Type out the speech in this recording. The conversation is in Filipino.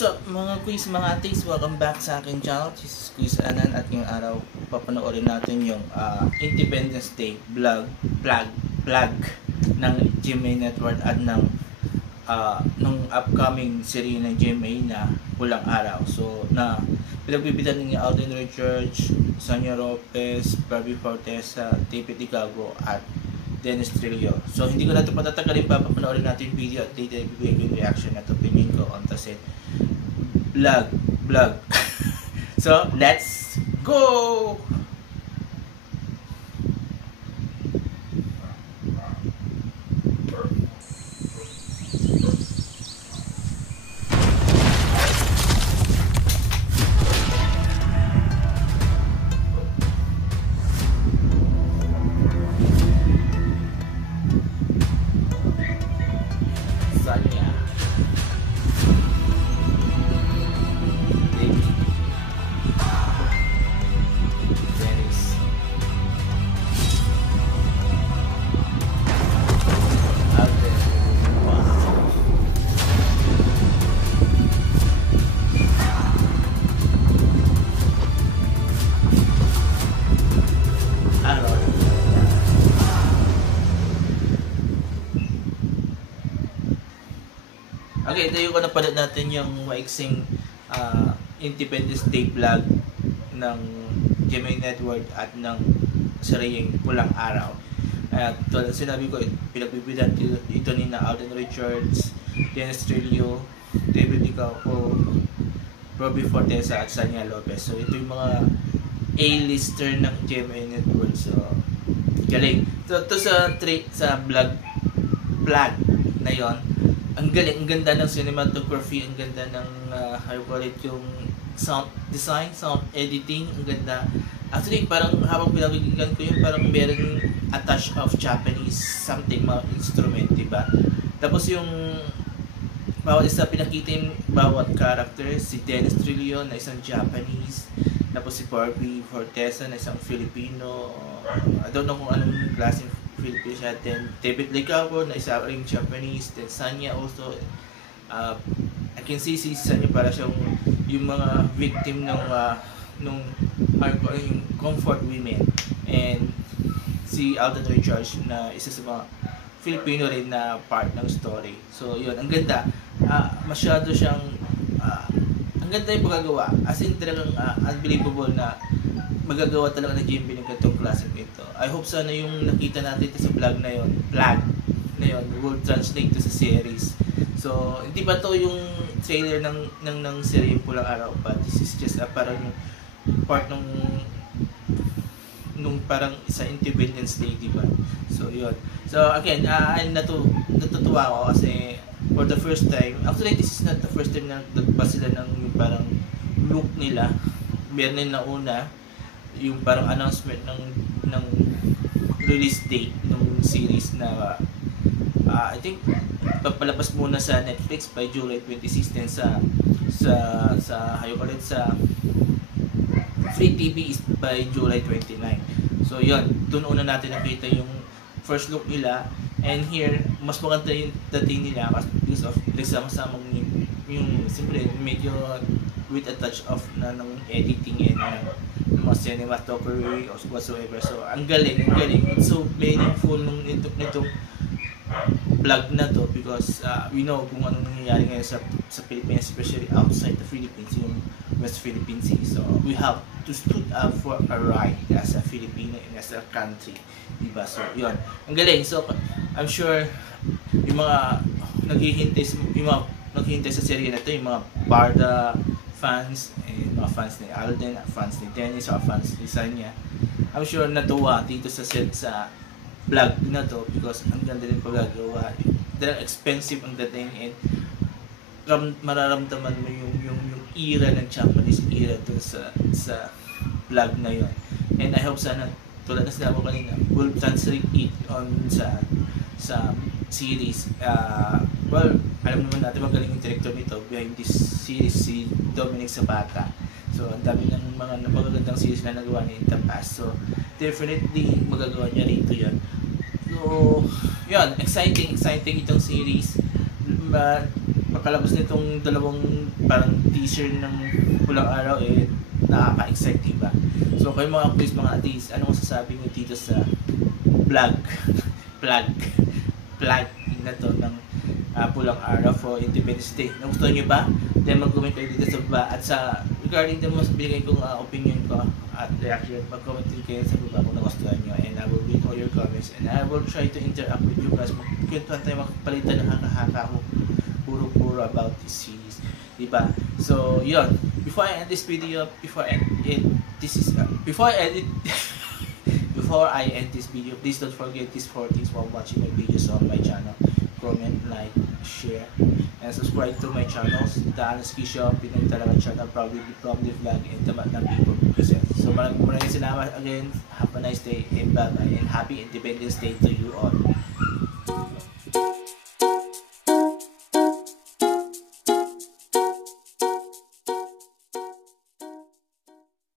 What's up mga quiz, mga atis? Welcome back sa aking channel. This is Quiz Anan at ngayong araw papanoorin natin yung Independence Day vlog ng GMA Network at ng upcoming series ng GMA na Pulang Araw. So na pinagbibitan ni Alden Richards, Sonia Lopez, Barbie Fortesa, David Igago at Dennis Trillo. So hindi ko na ito patatagalin pa, papanoorin natin yung video at later ibibigay ko yung reaction at opinion ko on the set vlog. So let's go! Okay, ito yung napanood natin yung maiksing Independence Day vlog ng GMA Network at ng saraying Pulang Araw. At tulad sinabi ko, pinagbibidan ito ni na Alden Richards, Dennis Trillo, David Igago, Barbie Fortesa at Sonia Lopez. So ito yung mga A-lister ng GMA Network. So galing. So ito sa vlog na yon. Ang galing, ang ganda ng cinematography, ang ganda ng how you call it, yung sound design, sound editing, ang ganda. Actually, parang habang pinagiginggan ko yun, parang meron a touch of Japanese something, mga instrument, diba? Tapos yung bawat isa pinakita yung bawat character, si Dennis Trillo na isang Japanese, tapos si Barbie Fortesa na isang Filipino, I don't know kung anong klaseng Filipino siya, then David Igago na isa ring Japanese, then Sonia also, I can see si Sonia para siyang yung mga victim ng yung comfort women, and si Alden Richards na isa sa mga Filipino rin na part ng story. So yun, ang ganda, masyado siyang ang ganda yung pagkagawa, as in talagang unbelievable na magagawa talaga ng GMB ng ganitong klase ito. I hope sana yung nakita natin ito sa vlog na yon will translate to sa series. So hindi ba to yung trailer ng series Pulang Araw pa? This is just parang part nung parang sa Independence Day, diba? So yun. So again, natutuwa ako kasi for the first time, actually this is not the first time na nagpa sila ng yung parang look nila. Meron na una yung parang announcement ng release date ng series na I think papalabas muna sa Netflix by July 26, then sa Free TV is by July 29. So yun, doon una natin nakita yung first look nila, and here mas maganda yung dating nila because of nagsama-samang yung simple medyo with a touch of ng editing and mga cinematography or whatsoever. So ang galing. It's so meaningful nitong vlog na to because we know kung anong nangyayari ngayon sa Philippines, especially outside the Philippines, yung West Philippine Sea. So we have to stood up for a right as a Filipino and as a country, diba? So yun, ang galing. So I'm sure yung mga naghihintay sa serye na to, yung mga Barda fans, mga fans ni Alden, fans ni Dennis, or fans ni Sonia, I'm sure natuwa dito sa vlog na to because ang ganda rin pagagawa. They're expensive ang dating, and mararamdaman mo yung era ng Japanese era dun sa vlog na yon. And I hope sana, tulad na sinabi ko kanina, will translate it on sa series. Well, alam naman natin magaling yung director nito behind this series, si Dominic Zapata. So ang dami ng mga napakagandang series na nagawa niya in the past. So definitely magagawa niya rito yan. So yun, exciting itong series. pagkalabas nitong dalawang parang teaser ng Pulang Araw, nakaka-excite, diba? So kayo mga quiz, mga atis, ano masasabi nyo dito sa vlog na to ng Pulang Araw for Independence Day? Nagustuhan nyo ba? Then mag-comment kayo dito sa baba. At sa regarding din mo sa binigay kong opinion ko at reaction, mag-comment din kayo sa baba kung nagustuhan nyo, and I will read all your comments and I will try to interact with you guys. Magkwentuhan tayo, magpalitan ng haka-haka ko puro about this series, diba? So yun, before I end this video, before I end this video, please don't forget these 4 things while watching my videos on my channel. Comment, like, share, and subscribe to my channels, The Honest Kisho, Pinoy Talaga Channel, Proudly Vlog, and The Matang People Present. So maraming salamat again, have a nice day, and bye-bye, and happy Independence Day to you all.